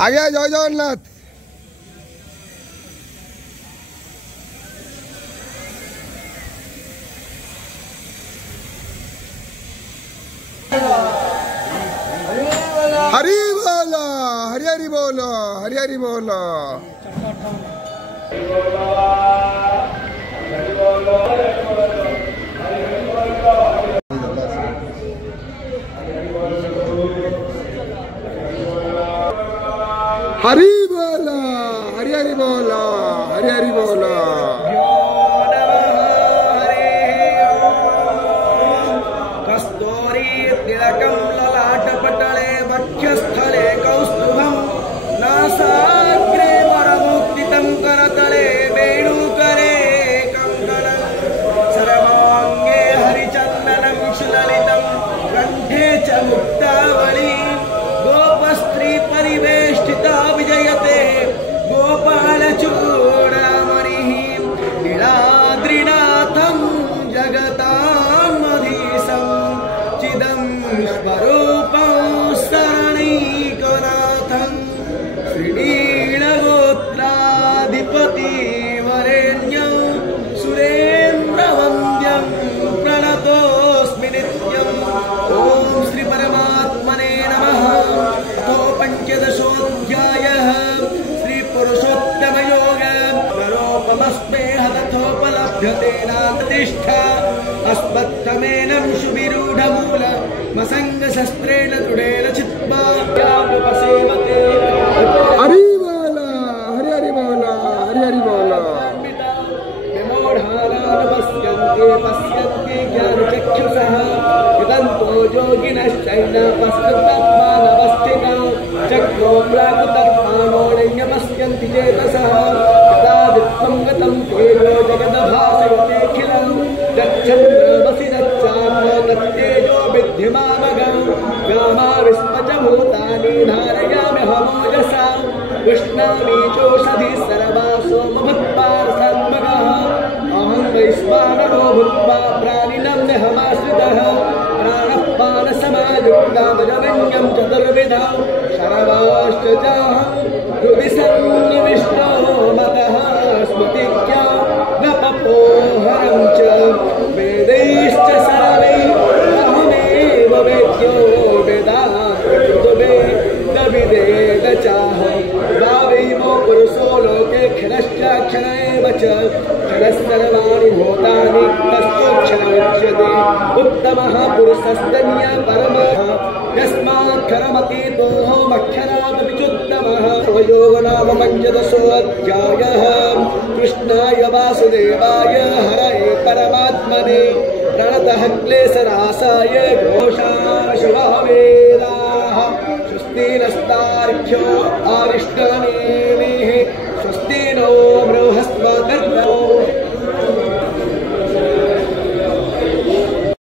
आगे जय जगन्नाथ। हरि बोलो, हरि हरि बोलो, हरि हरि बोलो। हरि बोलो, हरि हरि बोलो, हरि हरि बोलो। कस्तूरी तिलकं ललाटपटले वक्षस्थले कौस्तुभं नासाग्रे वरमुक्तितं करतले वेणुकरे कङ्कणं सर्वाङ्गे हरिचन्दनं सुललितं कण्ठे च मुक्तावली गोपस्त्री परिवेष्टिता विजयते गोपालचूडामणिः नीलाद्रिनाथं जगतामधीशं चिदं स्वरूपं शरणैकनाथं श्रीनीलगोत्राधिपतिवरेण्यं सुरेन्द्रवन्द्यं प्रणतोऽस्मि नित्यम्। ॐ श्री परमात्मने नमः। अथो पञ्चदशोऽध्यायः श्रीपुरुषोत्तमयोग नरोपमस्मेह तथोपलभ्यते नातिष्ठा अस्मत्तमेनं सुविरूढमूल मसङ्गशस्त्रेण दृढेन चित्वा यामुपसेवते। हरि बोलो, हरि हरि बोलो, हरि हरि बोलो। विमूढानानुपश्यन्ते पश्यन्ति ज्ञानचक्षुषः यदन्तो योगिनश्चैन पश्यन्तात्मानवस्थितौ चक्रोम्राकुतर्माणो नैन्यमस्यन्ति चेतसः यदादित्वं गतं तेजो जगदभासयतेऽखिलं गच्छन्द्रमसि नच्चान्नो तत्तेजो विद्धिमामगं गामाविस्मच भूतानि धारयाम्यहमोजसा उष्णामि चोषधिः सर्वा सोमभूत्पार्थात्मकः अहं वैश्वानरो भूत्वा प्राणिनं देहमाश्रितः प्राणपानसमायुक्तामजमन्यं चतुर्विधौ शरवाश्च चाहं हृदि सन्निविष्टो मतः स्मृतिज्ञा न पपोहरं च वेदैश्च सर्वैः अहमेव वेद्यो वेदान्तकृतवेदविदेव चाहं भावैमो पुरुषो लोके क्षरश्चाक्षर एव च क्षरस्सर्वाणि भूतानि तस्थोऽक्षरमुच्यते उत्तमः पुरुषस्तन्य परमः यस्माक्षरमतीतोऽहमक्षरादपि चोत्तमः। योगनाम पञ्चदशोऽध्यायः कृष्णाय वासुदेवाय हरये परमात्मने प्रणतः क्लेशनाशाय घोषाशुभवेदाः स्वस्ति नस्तार्क्ष्यो आरिष्टनेम